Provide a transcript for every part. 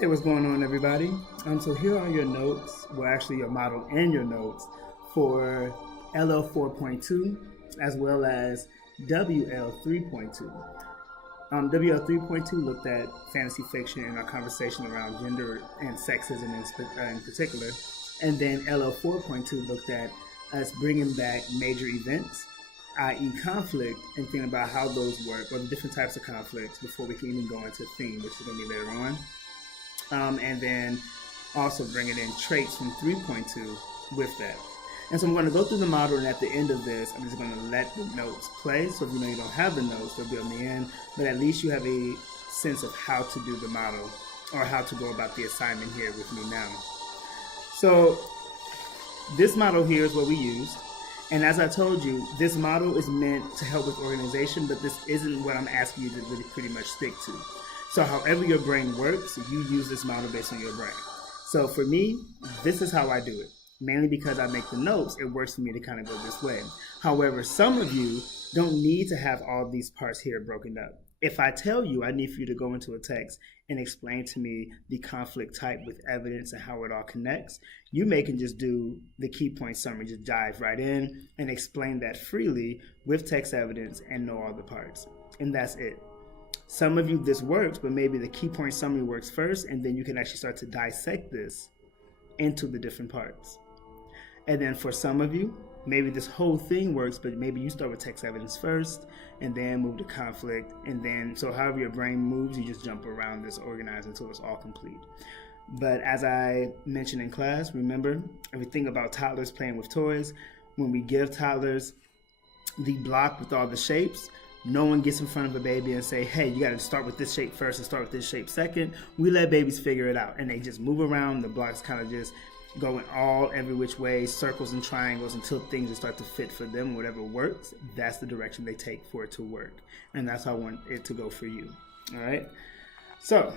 Hey, what's going on, everybody? So here are your notes, well, actually your model and your notes for LL4.2 as well as WL3.2. WL3.2 looked at fantasy fiction and our conversation around gender and sexism in particular. And then LL4.2 looked at us bringing back major events, i.e., conflict, and thinking about how those work or the different types of conflicts before we can even go into theme, which is going to be later on. And then also bringing in traits from 3.2 with that. And so I'm going to go through the model, and at the end of this, I'm just going to let the notes play. So if you don't have the notes, they'll be on the end, but at least you have a sense of how to do the model or how to go about the assignment here with me now. So this model here is what we used. And as I told you, this model is meant to help with organization, but this isn't what I'm asking you to really pretty much stick to. So however your brain works, you use this model based on your brain. So for me, this is how I do it. Mainly because I make the notes, it works for me to kind of go this way. However, some of you don't need to have all these parts here broken up. If I tell you, I need for you to go into a text and explain to me the conflict type with evidence and how it all connects, you may can just do the key point summary, just dive right in and explain that freely with text evidence and know all the parts. And that's it. Some of you, this works, but maybe the key point summary works first, and then you can actually start to dissect this into the different parts. And then for some of you, maybe this whole thing works, but maybe you start with text evidence first, and then move to conflict, and then, so however your brain moves, you just jump around this organized until it's all complete. But as I mentioned in class, remember, everything about toddlers playing with toys, when we give toddlers the block with all the shapes, no one gets in front of a baby and say, hey, you got to start with this shape first and start with this shape second. We let babies figure it out, and they just move around. The blocks kind of just go in every which way, circles and triangles, until things just start to fit for them. Whatever works, that's the direction they take for it to work. And that's how I want it to go for you. All right? So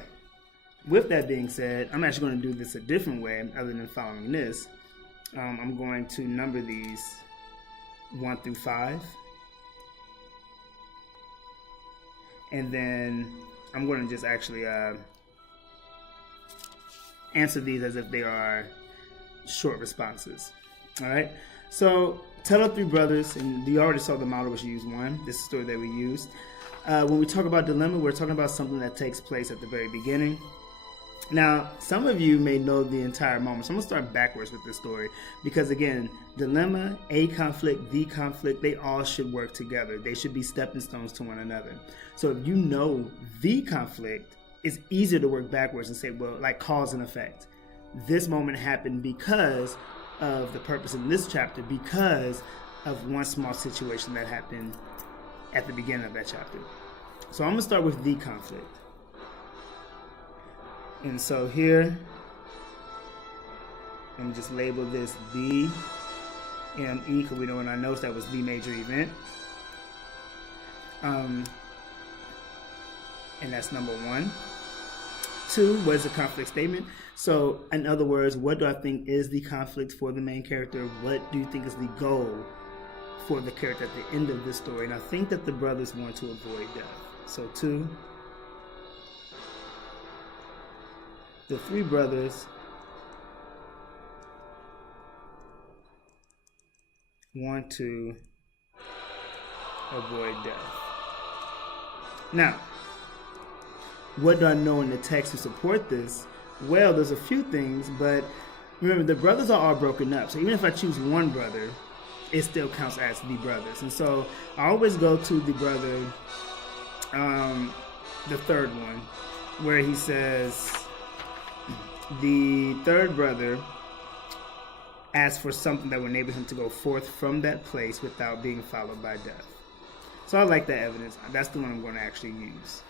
with that being said, I'm actually going to do this a different way other than following this. I'm going to number these 1 through 5. And then I'm going to just actually answer these as if they are short responses. All right. So tell of 3 brothers, and you already saw the model which you used one. This is the story that we used. When we talk about dilemma, we're talking about something that takes place at the very beginning. Now, some of you may know the entire moment, so I'm going to start backwards with this story because, again, dilemma, a conflict, the conflict, they all should work together. They should be stepping stones to one another. So if you know the conflict, it's easier to work backwards and say, well, like cause and effect. This moment happened because of the purpose in this chapter, because of one small situation that happened at the beginning of that chapter. So I'm going to start with the conflict. And so here, I'm just label this the ME, because we know in our notes that was the major event. And that's number 1. 2, what is the conflict statement? So in other words, what do I think is the conflict for the main character? What do you think is the goal for the character at the end of this story? And I think that the brothers want to avoid death. So 2. The 3 brothers want to avoid death. Now, what do I know in the text to support this? Well, there's a few things, but remember, the brothers are all broken up. So even if I choose one brother, it still counts as the brothers. And so I always go to the brother, the third one, where he says, the third brother asked for something that would enable him to go forth from that place without being followed by death. So I like that evidence. That's the one I'm going to actually use.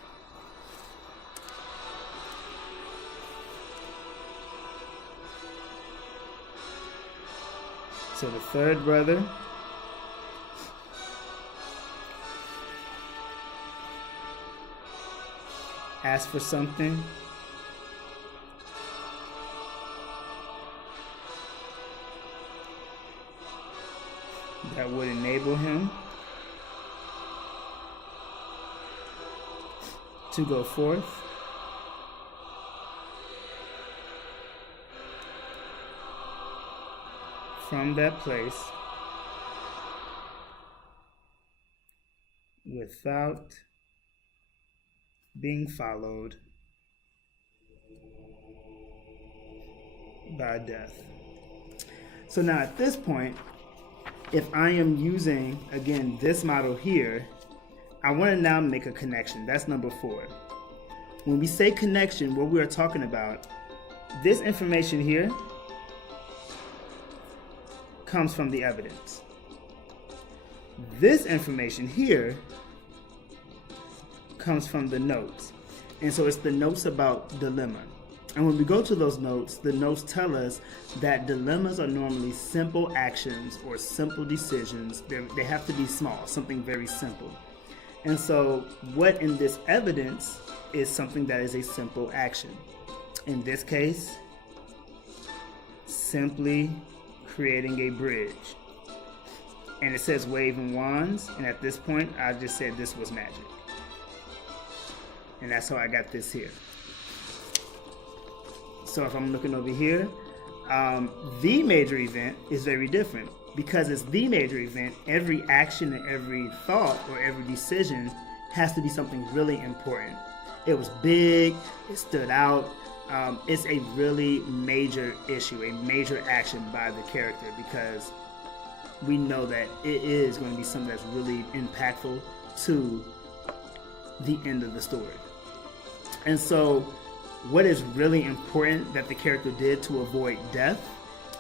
So the third brother asked for something that would enable him to go forth from that place without being followed by death. So now at this point, if I am using, again, this model here, I want to now make a connection. That's number 4. When we say connection, what we are talking about, this information here comes from the evidence. This information here comes from the notes. And so it's the notes about dilemma. And when we go to those notes, the notes tell us that dilemmas are normally simple actions or simple decisions. They have to be small, something very simple. And so what in this evidence is something that is a simple action. In this case, simply creating a bridge. And it says waving wands, and at this point, I just said this was magic. And that's how I got this here. So if I'm looking over here, the major event is very different. Because it's the major event, every action and every thought or every decision has to be something really important. It was big, it stood out, it's a really major issue, a major action by the character, because we know that it is going to be something that's really impactful to the end of the story. And so what is really important that the character did to avoid death,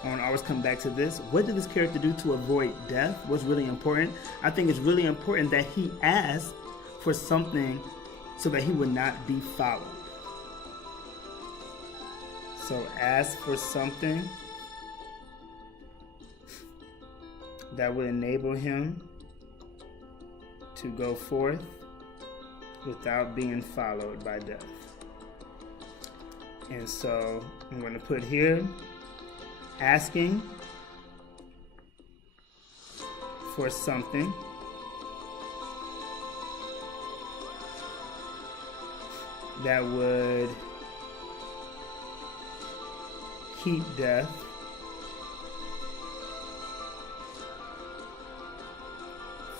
I want to always come back to this. What did this character do to avoid death? What's really important? I think it's really important that he asked for something so that he would not be followed. So ask for something that would enable him to go forth without being followed by death. And so I'm going to put here, asking for something that would keep death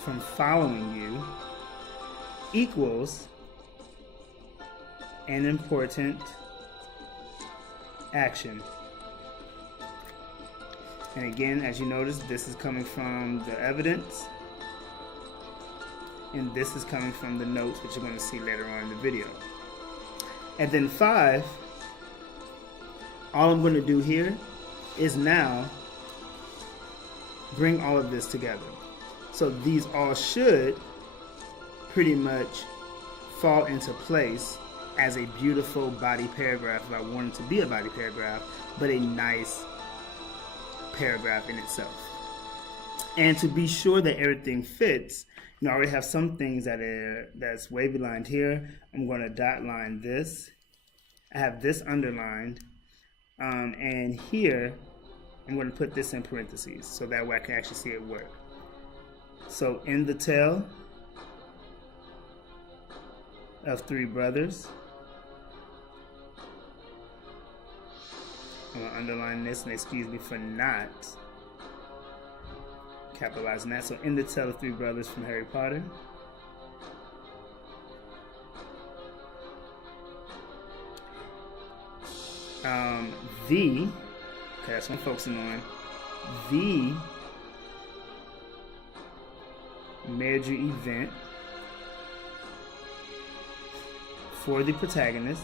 from following you equals an important action. And again, as you notice, this is coming from the evidence, and this is coming from the notes, which you're going to see later on in the video. And then 5, all I'm going to do here is now bring all of this together. So these all should pretty much fall into place as a beautiful body paragraph if I want it to be a body paragraph, but a nice paragraph in itself. And to be sure that everything fits, I already have some things that's wavy lined here. I'm going to dot line this. I have this underlined, and here I'm going to put this in parentheses so that way I can actually see it work. So in the tale of 3 brothers, I'm going to underline this, and excuse me for not capitalizing that. So in the tale of 3 brothers from Harry Potter, okay, that's what I'm focusing on, the major event for the protagonist,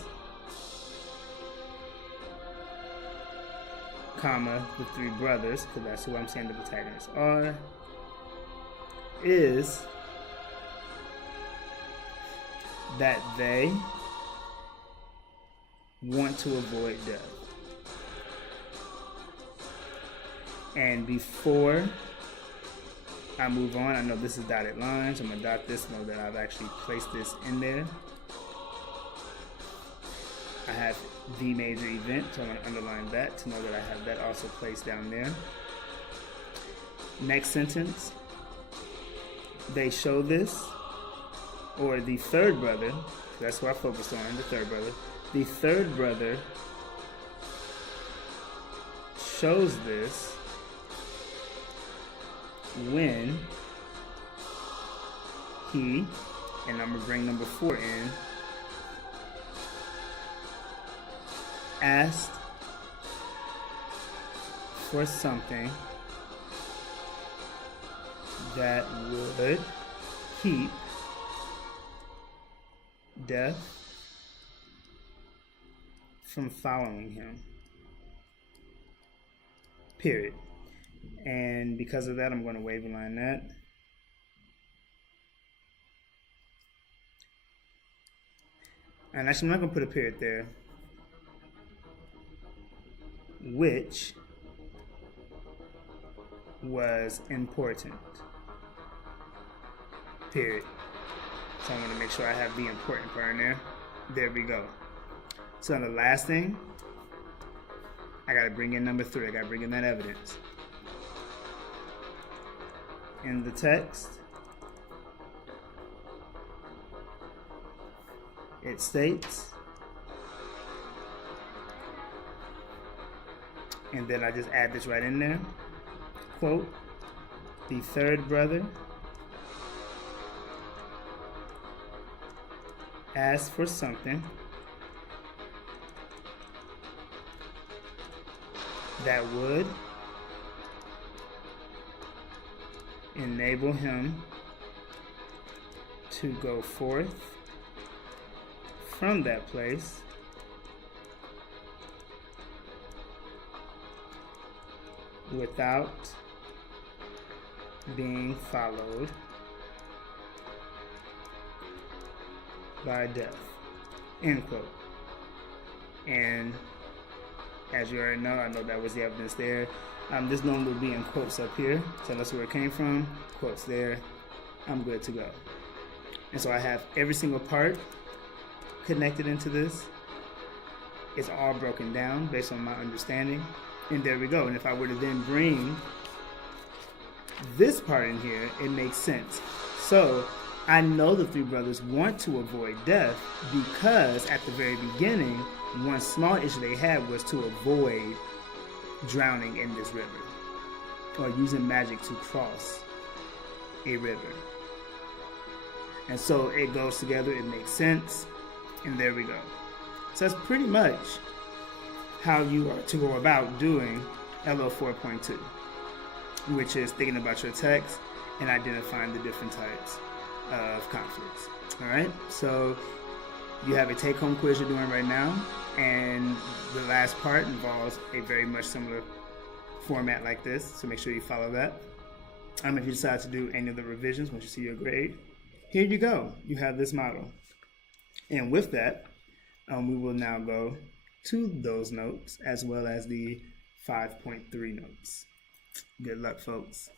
comma, the 3 brothers, because that's who I'm saying the protagonists are, is that they want to avoid death. And before I move on, I know this is dotted lines, I'm going to dot this, know that I've actually placed this in there. I have the major event, so I'm going to underline that to know that I have that also placed down there. Next sentence, they show this, or the 3rd brother, that's what I focused on, the 3rd brother. The 3rd brother shows this when he, and I'm going to bring number 4 in, asked for something that would keep death from following him. Period. And because of that, I'm going to wave align that. And actually, I'm not going to put a period there. Which was important. Period. So I'm going to make sure I have the important part in there. There we go. So the last thing, I got to bring in number 3. I got to bring in that evidence. In the text, it states, and then I just add this right in there, quote, the third brother asked for something that would enable him to go forth from that place without being followed by death, end quote. And as you already know, I know that was the evidence there. This normally will be in quotes up here, so that's where it came from. Quotes there, I'm good to go. And so I have every single part connected into this. It's all broken down based on my understanding. And there we go. And if I were to then bring this part in here, it makes sense. So I know the 3 brothers want to avoid death because at the very beginning, one small issue they had was to avoid drowning in this river or using magic to cross a river. And so it goes together, it makes sense, and there we go. So that's pretty much how you are to go about doing LL4.2, which is thinking about your text and identifying the different types of conflicts. All right, so you have a take-home quiz you're doing right now, and the last part involves a very much similar format like this, so make sure you follow that. If you decide to do any of the revisions once you see your grade, here you go. You have this model. And with that, we will now go to those notes as well as the 5.3 notes. Good luck, folks.